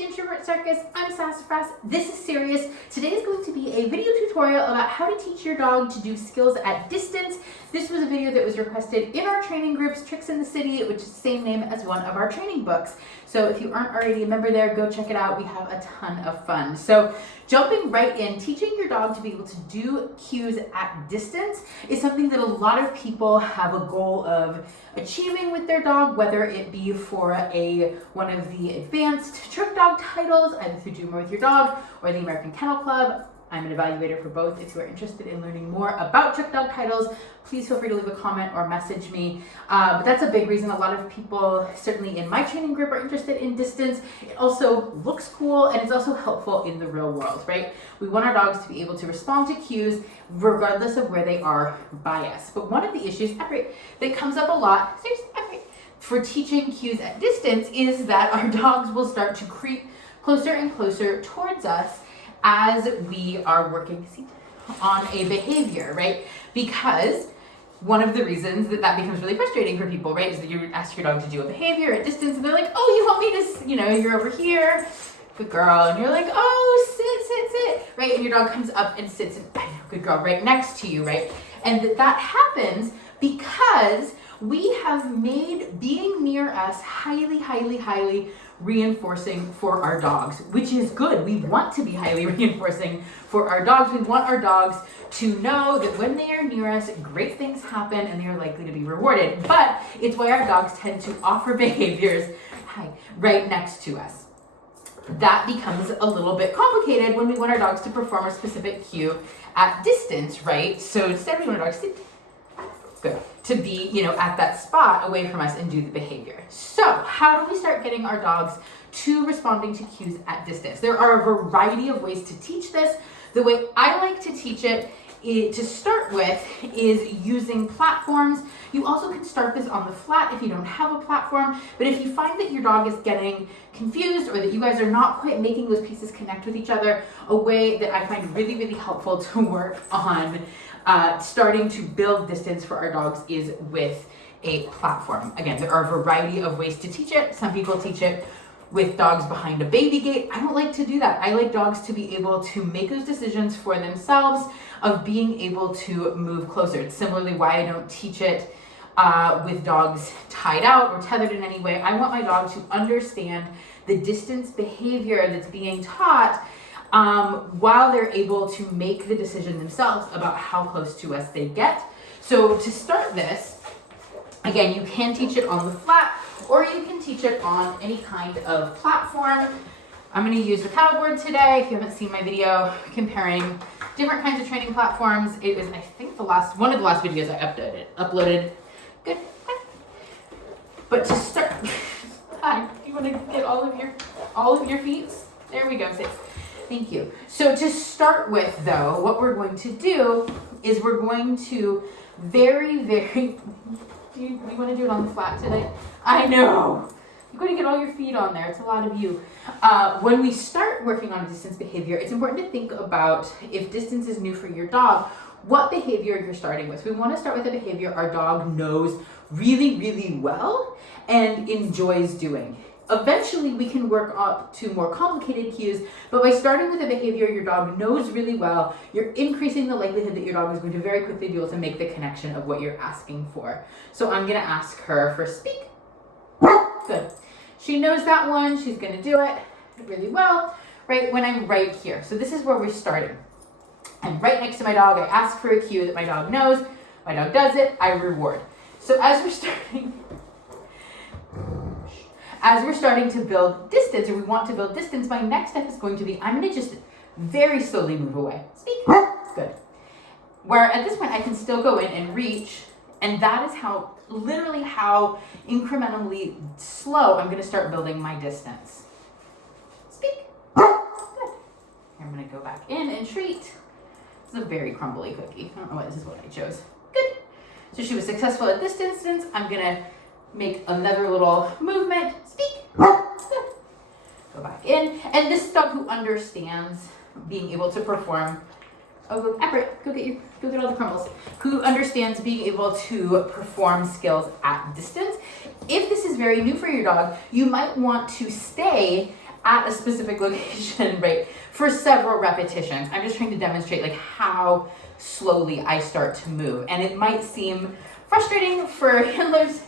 the Introvert Circus. I'm Sassafras. This is serious. Today is going to be a video tutorial about how to teach your dog to do skills at distance. This was a video that was requested in our training groups, Tricks in the City, which is the same name as one of our training books. So if you aren't already a member there, go check it out. We have a ton of fun. So jumping right in, teaching your dog to be able to do cues at distance is something that a lot of people have a goal of achieving with their dog, whether it be for one of the advanced trick dog titles, either through Do More With Your Dog or the American Kennel Club. I'm an evaluator for both. If you are interested in learning more about trick dog titles, please feel free to leave a comment or message me. But that's a big reason a lot of people, certainly in my training group, are interested in distance. It also looks cool and it's also helpful in the real world, right? We want our dogs to be able to respond to cues regardless of where they are by us. But one of the issues that comes up a lot for teaching cues at distance is that our dogs will start to creep closer and closer towards us as we are working on a behavior, right? Because one of the reasons that becomes really frustrating for people, right, is that you ask your dog to do a behavior at distance and they're like, oh, you want me to, you're over here, good girl, and you're like, oh, sit, right? And your dog comes up and sits, and good girl, right next to you, right? And that happens because we have made being near us highly reinforcing for our dogs, which is good. We want to be highly reinforcing for our dogs. We want our dogs to know that when they are near us, great things happen and they are likely to be rewarded. But it's why our dogs tend to offer behaviors right next to us. That becomes a little bit complicated when we want our dogs to perform a specific cue at distance, right? So instead we want our dogs to be, at that spot away from us and do the behavior. So how do we start getting our dogs to responding to cues at distance? There are a variety of ways to teach this. The way I like to teach it to start with is using platforms. You also can start this on the flat if you don't have a platform, but if you find that your dog is getting confused or that you guys are not quite making those pieces connect with each other, a way that I find really helpful to work on starting to build distance for our dogs is with a platform. Again, there are a variety of ways to teach it. Some people teach it with dogs behind a baby gate. I don't like to do that. I like dogs to be able to make those decisions for themselves of being able to move closer. It's similarly why I don't teach it with dogs tied out or tethered in any way. I want my dog to understand the distance behavior that's being taught while they're able to make the decision themselves about how close to us they get. So to start this, again, you can teach it on the flat or you can teach it on any kind of platform. I'm going to use the paddleboard today. If you haven't seen my video comparing different kinds of training platforms, it was, I think, one of the last videos I uploaded. Good. But to start, you want to get all of your feet? There we go. Thank you. So to start with, though, what we're going to do is we're going to very, do you want to do it on the flat today? I know. You're going to get all your feet on there. It's a lot of you. When we start working on distance behavior, it's important to think about, if distance is new for your dog, what behavior you're starting with. We want to start with a behavior our dog knows really well and enjoys doing. Eventually, we can work up to more complicated cues, but by starting with a behavior your dog knows really well, you're increasing the likelihood that your dog is going to very quickly be able to make the connection of what you're asking for. So I'm going to ask her for speak. Good. She knows that one. She's going to do it really well, right when I'm right here. So this is where we're starting. I'm right next to my dog. I ask for a cue that my dog knows. My dog does it. I reward. So as we're starting to build distance, or we want to build distance, my next step is going to be, I'm going to just very slowly move away. Speak. Good. Where at this point I can still go in and reach, and that is literally how incrementally slow I'm going to start building my distance. Speak. Good. I'm going to go back in and treat. This is a very crumbly cookie. I don't know why this is what I chose. Good. So she was successful at this distance. I'm going to make another little movement. Speak. Good. Go back in. And this dog who understands being able to perform. Oh, Everett, go get all the crumbles. Who understands being able to perform skills at distance. If this is very new for your dog, you might want to stay at a specific location, right, for several repetitions. I'm just trying to demonstrate like how slowly I start to move. And it might seem frustrating for handlers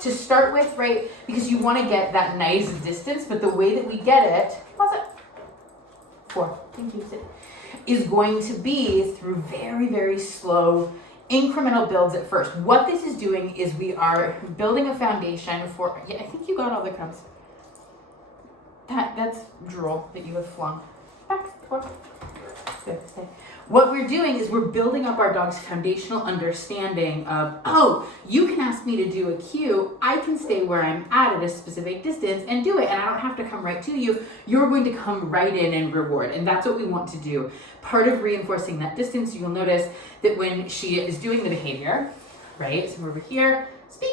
to start with, right, because you want to get that nice distance, but the way that we get it, pause it, 4, thank you, is going to be through very, very slow incremental builds at first. What this is doing is we are building a foundation for, yeah, I think you got all the crumbs. That's drool that you have flung. Back, 4. Good, stay. What we're doing is we're building up our dog's foundational understanding of, oh, you can ask me to do a cue. I can stay where I'm at a specific distance and do it. And I don't have to come right to you. You're going to come right in and reward. And that's what we want to do. Part of reinforcing that distance, you'll notice that when she is doing the behavior, right? So we're over here, speak.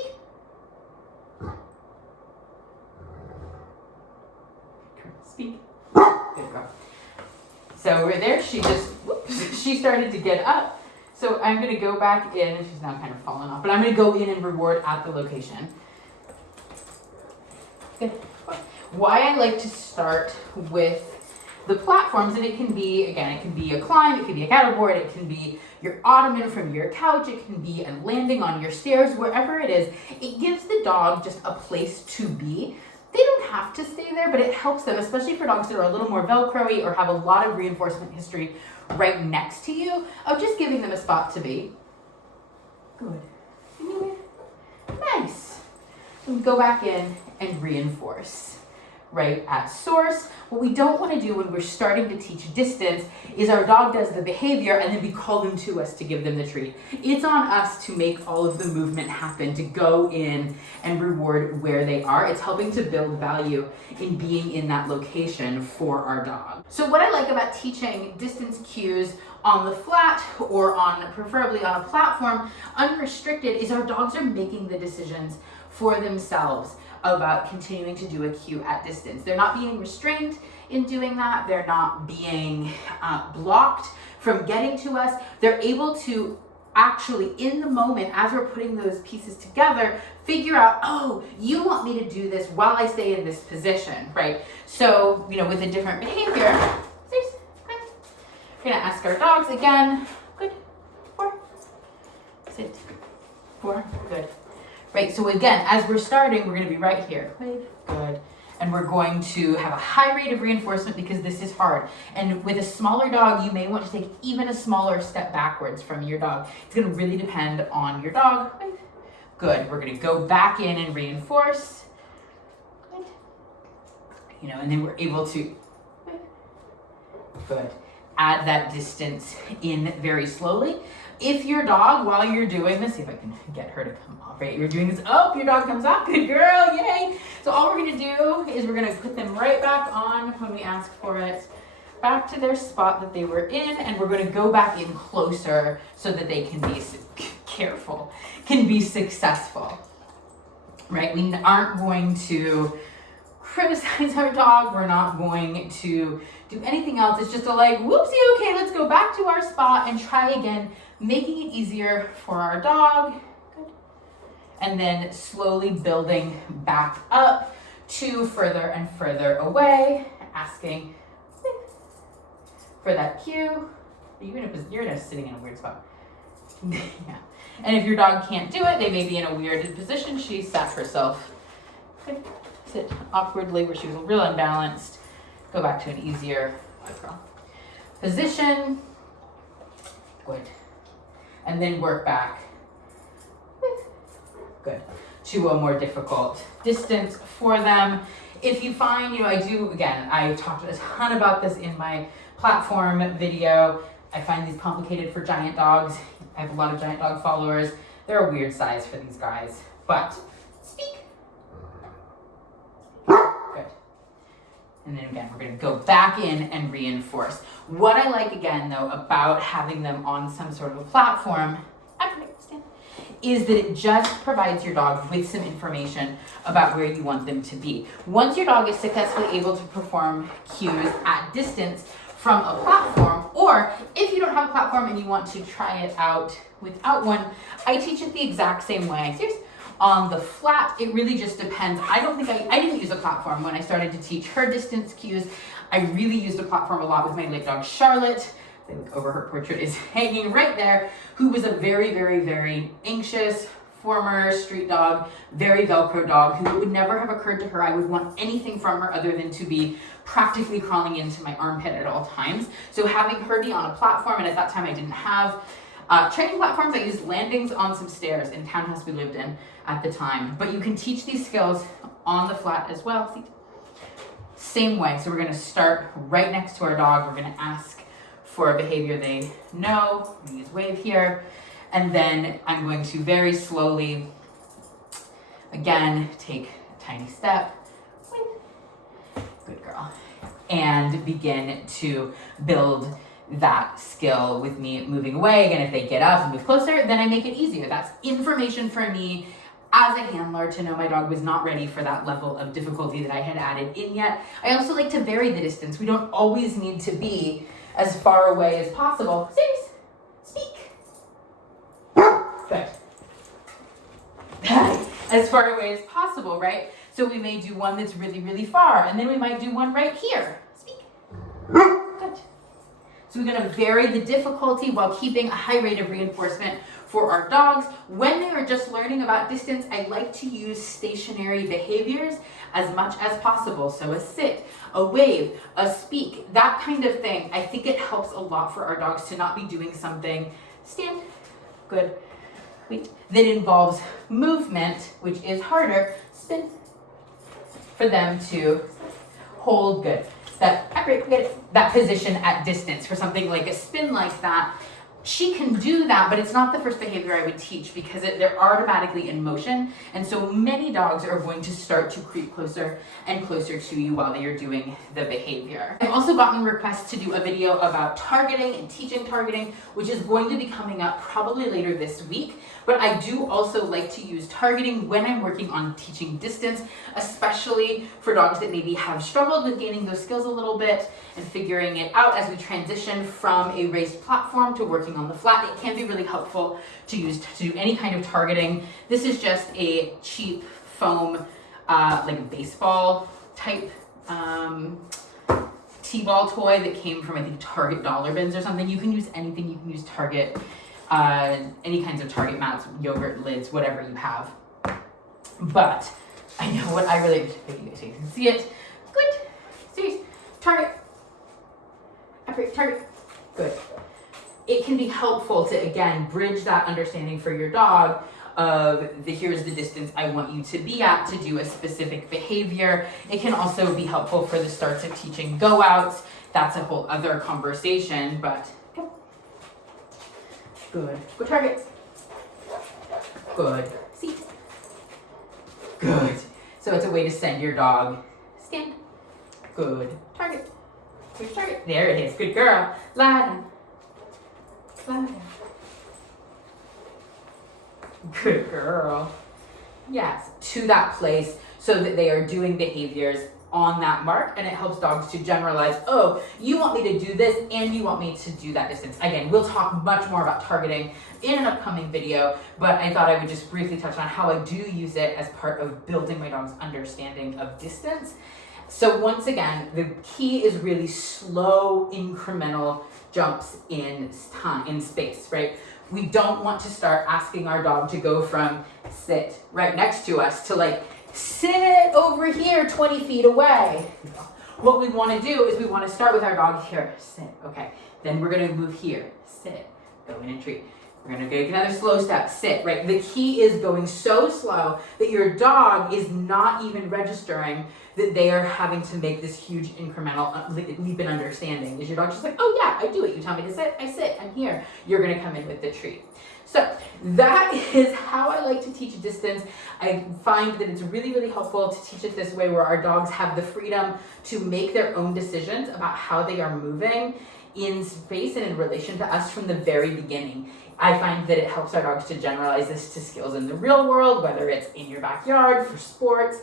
Speak. Good girl. So over there, she just, whoops, she started to get up. So I'm going to go back in, and she's now kind of fallen off, but I'm going to go in and reward at the location. Good. Why I like to start with the platforms, and it can be, again, it can be a climb, it can be a cattleboard, it can be your ottoman from your couch, it can be a landing on your stairs, wherever it is. It gives the dog just a place to be. They don't have to stay there, but it helps them, especially for dogs that are a little more Velcro-y or have a lot of reinforcement history right next to you, of just giving them a spot to be. Good. Nice. And go back in and reinforce. Right at source. What we don't want to do when we're starting to teach distance is our dog does the behavior and then we call them to us to give them the treat. It's on us to make all of the movement happen, to go in and reward where they are. It's helping to build value in being in that location for our dog. So what I like about teaching distance cues on the flat or on, preferably on a platform, unrestricted, is our dogs are making the decisions for themselves about continuing to do a cue at distance. They're not being restrained in doing that. They're not being blocked from getting to us. They're able to actually, in the moment, as we're putting those pieces together, figure out, oh, you want me to do this while I stay in this position, right? So, you know, with a different behavior, we're gonna ask our dogs again, good, 4, sit, 4, good. Right, so again, as we're starting, we're going to be right here. Good. And we're going to have a high rate of reinforcement because this is hard. And with a smaller dog, you may want to take even a smaller step backwards from your dog. It's going to really depend on your dog. Good. We're going to go back in and reinforce. Good. You know, and then we're able to, good, add that distance in very slowly. If your dog, while you're doing this, see if I can get her to come off, right? You're doing this, oh, your dog comes off, good girl, yay. So all we're gonna do is we're gonna put them right back on when we ask for it, back to their spot that they were in, and we're gonna go back in closer so that they can be careful, can be successful, right? We aren't going to criticize our dog. We're not going to do anything else. It's just a like, whoopsie, okay, let's go back to our spot and try again, making it easier for our dog. Good. And then slowly building back up to further and further away, asking for that cue. You're sitting in a weird spot. Yeah. And if your dog can't do it, they may be in a weird position. She sat herself. Good. Sit awkwardly where she was real unbalanced. Go back to an easier position. Good. And then work back. Good. To a more difficult distance for them. If you find, you know, I talked a ton about this in my platform video. I find these complicated for giant dogs. I have a lot of giant dog followers. They're a weird size for these guys, but speak. Good. And then again, we're going to go back in and reinforce. What I like again, though, about having them on some sort of a platform is that it just provides your dog with some information about where you want them to be. Once your dog is successfully able to perform cues at distance from a platform, or if you don't have a platform and you want to try it out without one, I teach it the exact same way. On the flat, it really just depends. I didn't use a platform when I started to teach her distance cues. I really used a platform a lot with my late dog, Charlotte. I look over, her portrait is hanging right there, who was a very, very, very anxious, former street dog, very Velcro dog, who it would never have occurred to her I would want anything from her other than to be practically crawling into my armpit at all times. So having her be on a platform, and at that time I didn't have training platforms, I used landings on some stairs in townhouse we lived in at the time. But you can teach these skills on the flat as well. See? Same way, so we're gonna start right next to our dog. We're gonna ask for a behavior they know. I'm gonna use wave here. And then I'm going to very slowly, again, take a tiny step. Good girl. And begin to build that skill with me moving away. Again, if they get up and move closer, then I make it easier. That's information for me as a handler to know my dog was not ready for that level of difficulty that I had added in yet. I also like to vary the distance. We don't always need to be as far away as possible. Serious. Speak. Good. As far away as possible, right? So we may do one that's really, really far, and then we might do one right here. Speak. Good. So we're going to vary the difficulty while keeping a high rate of reinforcement for our dogs. When they are just learning about distance, I like to use stationary behaviors as much as possible. So a sit, a wave, a speak, that kind of thing. I think it helps a lot for our dogs to not be doing something, stand, good, wait, that involves movement, which is harder, spin, for them to hold, good. That position at distance for something like a spin like that. She can do that, but it's not the first behavior I would teach because they're automatically in motion. And so many dogs are going to start to creep closer and closer to you while they are doing the behavior. I've also gotten requests to do a video about targeting and teaching targeting, which is going to be coming up probably later this week. But I do also like to use targeting when I'm working on teaching distance, especially for dogs that maybe have struggled with gaining those skills a little bit and figuring it out as we transition from a raised platform to working on the flat. It can be really helpful to use to do any kind of targeting. This is just a cheap foam, like a baseball type T-ball toy that came from, I think, Target dollar bins or something. You can use anything. You can use Target, any kinds of Target mats, yogurt lids, whatever you have. But I know what I really, so you can see it. Good. Serious. Target. Target. Good. It can be helpful to, again, bridge that understanding for your dog of here's the distance I want you to be at to do a specific behavior. It can also be helpful for the starts of teaching go outs. That's a whole other conversation, but go. Good. Go target. Good. Seat. Good. So it's a way to send your dog stand. Good. Target. Here's target. There it is. Good girl. Lie down. Lie down. Good girl. Yes, to that place so that they are doing behaviors on that mark, and it helps dogs to generalize, oh, you want me to do this and you want me to do that distance. Again, we'll talk much more about targeting in an upcoming video, but I thought I would just briefly touch on how I do use it as part of building my dog's understanding of distance. So once again, the key is really slow, incremental jumps in time, in space, right? We don't want to start asking our dog to go from sit right next to us to like sit over here 20 feet away. What we want to do is we want to start with our dog here, sit, okay. Then we're going to move here, sit, go in and treat. We're going to take another slow step, sit, right? The key is going so slow that your dog is not even registering that they are having to make this huge incremental leap in understanding. Is your dog just like, oh yeah, I do it. You tell me to sit, I sit, I'm here. You're going to come in with the treat. So that is how I like to teach distance. I find that it's really, really helpful to teach it this way where our dogs have the freedom to make their own decisions about how they are moving in space and in relation to us from the very beginning. I find that it helps our dogs to generalize this to skills in the real world, whether it's in your backyard, for sports,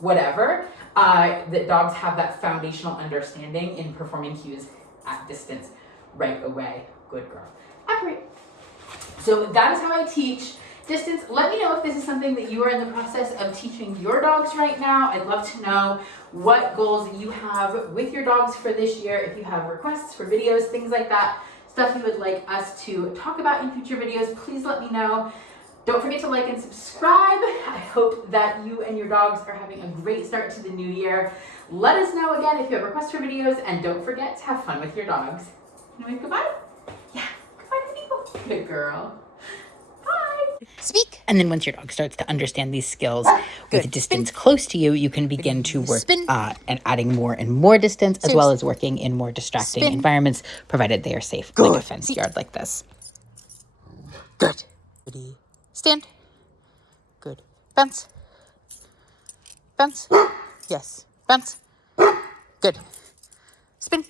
whatever, that dogs have that foundational understanding in performing cues at distance right away. Good girl. Operate. So that is how I teach. Distance, let me know if this is something that you are in the process of teaching your dogs right now. I'd love to know what goals you have with your dogs for this year. If you have requests for videos, things like that, stuff you would like us to talk about in future videos, please let me know. Don't forget to like and subscribe. I hope that you and your dogs are having a great start to the new year. Let us know again if you have requests for videos, and don't forget to have fun with your dogs. Can we wave goodbye? Yeah, goodbye to people. Good girl. Speak. And then once your dog starts to understand these skills with Good. distance close to you, you can begin to work Spin. and adding more and more distance, as Sit. well as working in more distracting Spin. environments, provided they are safe, Good. like a fenced Sit. yard like this. Good. Ready. Stand. Good. Bounce. Bounce. Yes. Bounce. Good. Spin.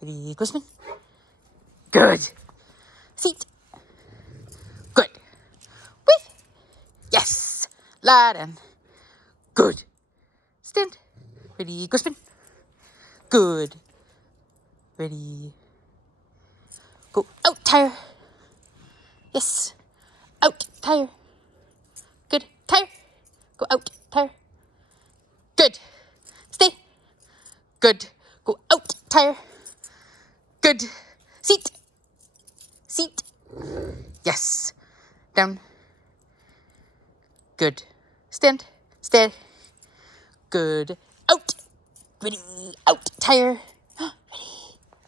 Ready. Go spin. Good. Seat. Good. With. Yes. Lie down. Good. Stand. Ready. Go spin. Good. Ready. Go out, tire. Yes. Out, tire. Good. Tire. Go out, tire. Good. Stay. Good. Go out, tire. Good. Seat. Seat. Yes. Down. Good. Stand. Stay. Good. Out. Ready. Out, tire. Ready.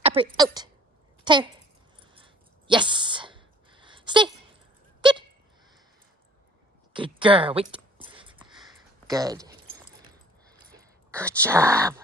Upright. Out. Tire. Yes. Stay. Good. Good girl. Wait. Good. Good job.